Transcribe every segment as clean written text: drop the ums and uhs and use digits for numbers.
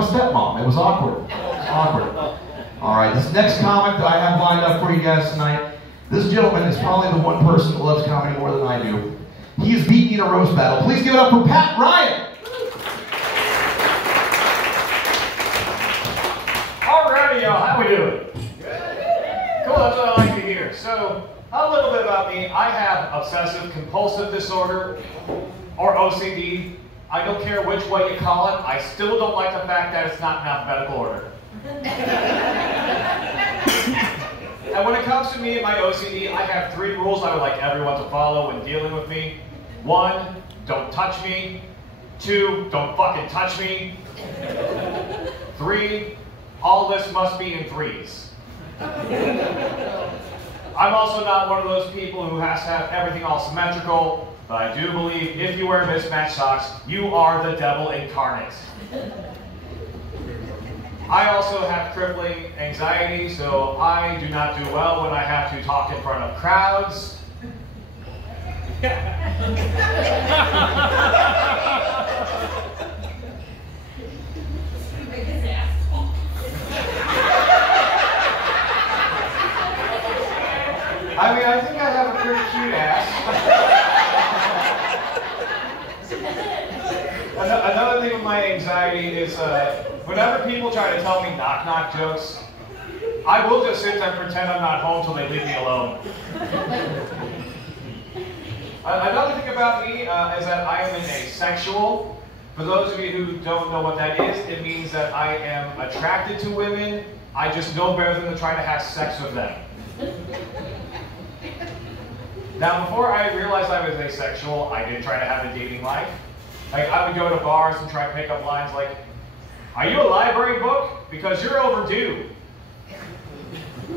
Stepmom. It was awkward. Awkward. All right, this next comic that I have lined up for you guys tonight, this gentleman is probably the one person that loves comedy more than I do. He is beaten in a roast battle. Please give it up for Pat Ryan. Alrighty, y'all, how we doing? Cool, that's what I like to hear. So, a little bit about me. I have obsessive compulsive disorder, or OCD. I don't care which way you call it. I still don't like the fact that it's not in alphabetical order. And when it comes to me and my OCD, I have 3 rules I would like everyone to follow when dealing with me. 1, don't touch me. 2, don't fucking touch me. 3, all this must be in 3s. I'm also not one of those people who has to have everything all symmetrical, but I do believe if you wear mismatched socks, you are the devil incarnate. I also have crippling anxiety, so I do not do well when I have to talk in front of crowds. I mean, I think I have a pretty cute ass. Another thing with my anxiety is whenever people try to tell me knock-knock jokes, I will just sit there and pretend I'm not home until they leave me alone. Another thing about me is that I am an asexual. For those of you who don't know what that is, it means that I am attracted to women. I just know better than to try to have sex with them. Now, before I realized I was asexual, I did try to have a dating life. Like, I would go to bars and try to pick up lines like, "Are you a library book? Because you're overdue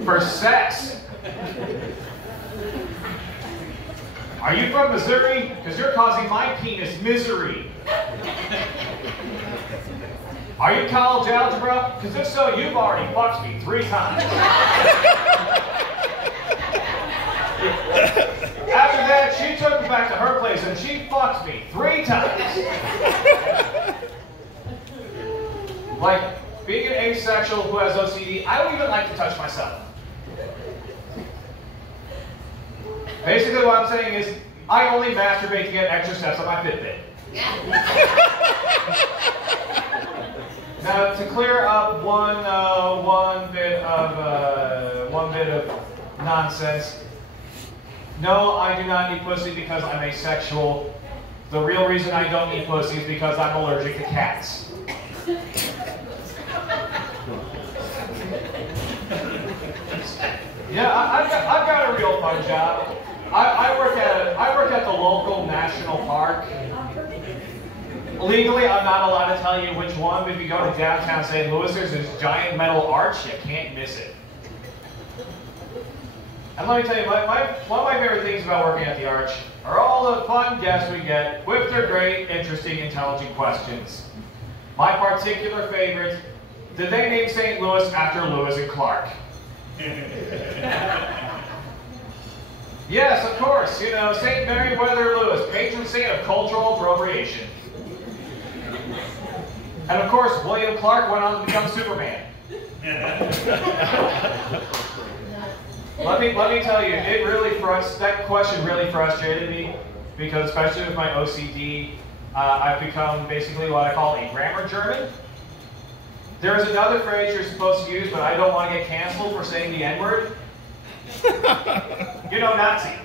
for sex. Are you from Missouri? Because you're causing my penis misery. Are you college algebra? Because if so, you've already fucked me 3 times. After that, she took me back to her place and she fucked me 3 times. Like, being an asexual who has OCD, I don't even like to touch myself. Basically what I'm saying is, I only masturbate to get extra steps on my Fitbit. Now, to clear up one bit of nonsense, no, I do not eat pussy because I'm asexual. The real reason I don't eat pussy is because I'm allergic to cats. Yeah, I've got a real fun job. I work at the local national park. Legally, I'm not allowed to tell you which one, but if you go to downtown St. Louis, there's this giant metal arch. You can't miss it. And let me tell you, one of my favorite things about working at the Arch are all the fun guests we get with their great, interesting, intelligent questions. My particular favorite, did they name St. Louis after Lewis and Clark? Yes, of course, you know, St. Meriwether Lewis, patron saint of cultural appropriation. And of course, William Clark went on to become Superman. Let me tell you, that question really frustrated me, because especially with my OCD, I've become basically what I call a grammar German. There's another phrase you're supposed to use, but I don't want to get canceled for saying the N-word. You know, Nazi.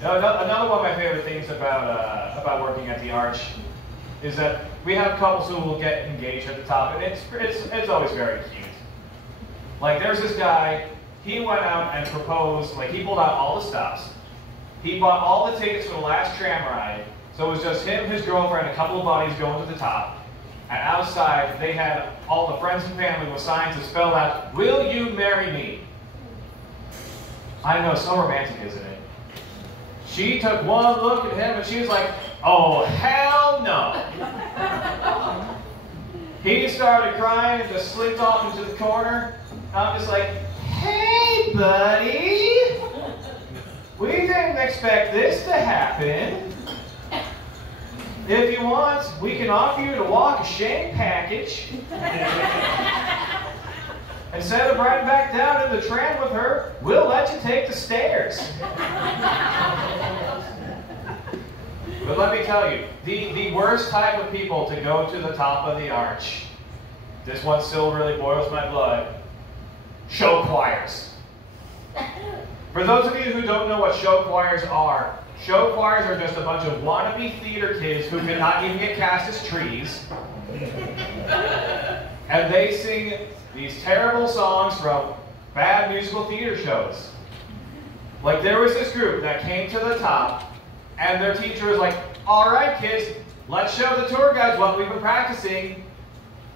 Another one of my favorite things about working at the Arch is that we have couples who will get engaged at the top, and it's always very cute. Like, there's this guy, he went out and proposed, like, he pulled out all the stops. He bought all the tickets for the last tram ride, so it was just him, his girlfriend, a couple of buddies going to the top. And outside, they had all the friends and family with signs that spelled out, "Will you marry me?" I know, so romantic, isn't it? She took one look at him and she was like, "Oh, hell no." He started crying and just slipped off into the corner. I'm just like, "Hey, buddy, we didn't expect this to happen." If you want, we can offer you to walk a shame package. Instead of riding back down in the tram with her, we'll let you take the stairs. But let me tell you, the worst type of people to go to the top of the arch, this one still really boils my blood, show choirs. For those of you who don't know what show choirs are just a bunch of wannabe theater kids who cannot even get cast as trees. And they sing these terrible songs from bad musical theater shows. Like, there was this group that came to the top, and their teacher was like, all right, kids, let's show the tour guides what we've been practicing.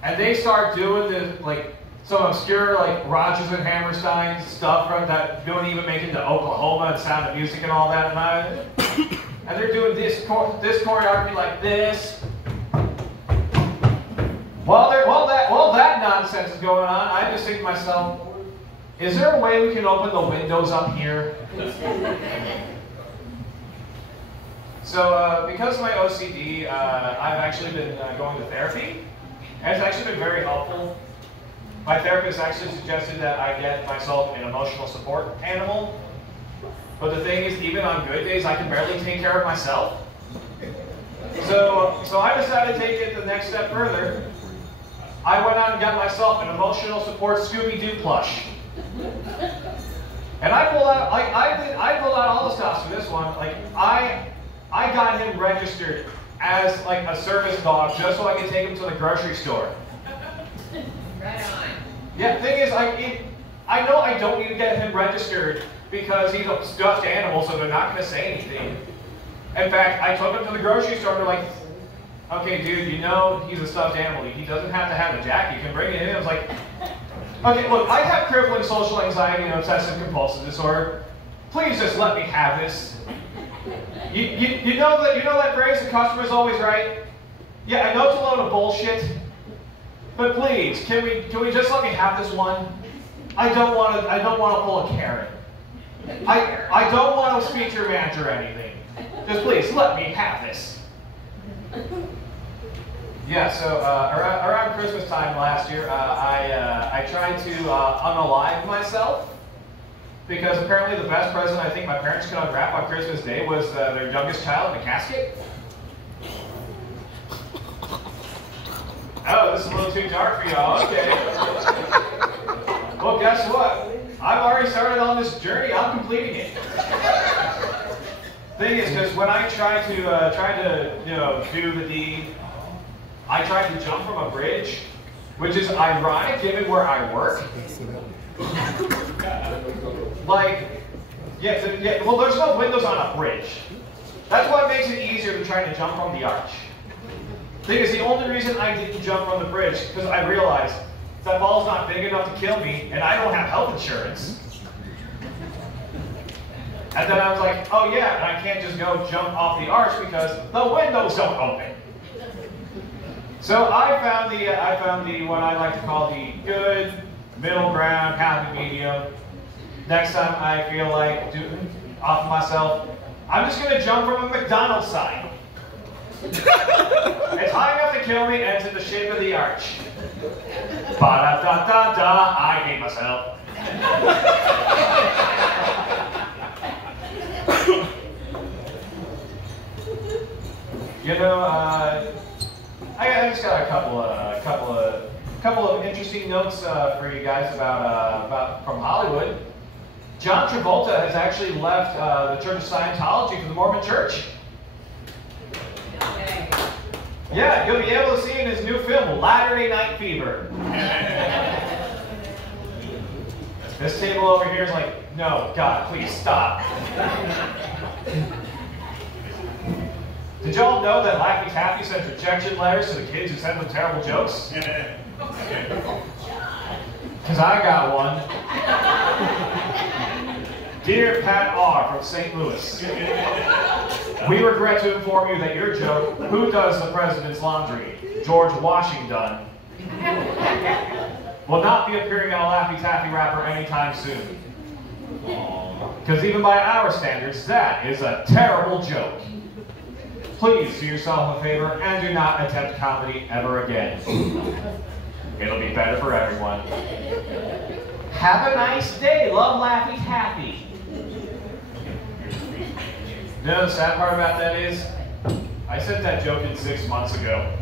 And they start doing this, like, some obscure, like, Rodgers and Hammerstein stuff that don't even make it to Oklahoma and Sound of Music and all that. And they're doing this choreography like this. While that nonsense is going on, I just think to myself, is there a way we can open the windows up here? So because of my OCD, I've actually been going to therapy, and it's actually been very helpful. My therapist actually suggested that I get myself an emotional support animal. But the thing is, even on good days, I can barely take care of myself. So I decided to take it the next step further. I went out and got myself an emotional support Scooby-Doo plush. And I pulled out, like, I pulled out all the stops for this one. Like, I got him registered as, like, a service dog just so I could take him to the grocery store. Right on. Yeah, the thing is, I know I don't need to get him registered because he's a stuffed animal, so they're not going to say anything. In fact, I took him to the grocery store and they're like, okay, dude, you know he's a stuffed animal. He doesn't have to have a jacket. You can bring it in. I was like, okay, look, I have crippling social anxiety and obsessive compulsive disorder. Please just let me have this. You know that phrase, the customer's always right? Yeah, I know it's a load of bullshit. But please, can we just let me have this one? I don't want to pull a Karen. I don't want to speak to your manager or anything. Just please let me have this. Yeah. So around Christmas time last year, I tried to unalive myself because apparently the best present I think my parents could unwrap on Christmas Day was their youngest child in a casket. Oh, this is a little too dark for y'all. Okay. Well, guess what? I've already started on this journey. I'm completing it. Thing is, because when I tried to do the deed, I tried to jump from a bridge, which is ironic given where I work. Like, well, there's no windows on a bridge. That's what makes it easier than trying to jump from the arch. Thing is, the only reason I didn't jump from the bridge is because I realized that ball's not big enough to kill me, and I don't have health insurance. And then I was like, oh yeah, and I can't just go jump off the arch because the windows don't open. So I found the what I like to call the good middle ground, happy medium. Next time I feel like off myself, I'm just going to jump from a McDonald's sign. It's high enough to kill me, and it's in the shape of the arch. Ba-da-da-da-da, I hate myself. You know, I just got a couple of interesting notes for you guys about from Hollywood. John Travolta has actually left the Church of Scientology for the Mormon Church. Yeah, you'll be able to see in his new film, Latter-day Night Fever. This table over here is like, no, God, please stop. Did y'all know that Laffy Taffy sends rejection letters to the kids who send them terrible jokes? Because I got one. Dear Pat R. from St. Louis, we regret to inform you that your joke, "Who does the president's laundry? George Washington," will not be appearing on a Laffy Taffy wrapper anytime soon. Because even by our standards, that is a terrible joke. please do yourself a favor and do not attempt comedy ever again. It'll be better for everyone. Have a nice day. Love, Laffy, Taffy. You know the sad part about that is, I said that joke in 6 months ago.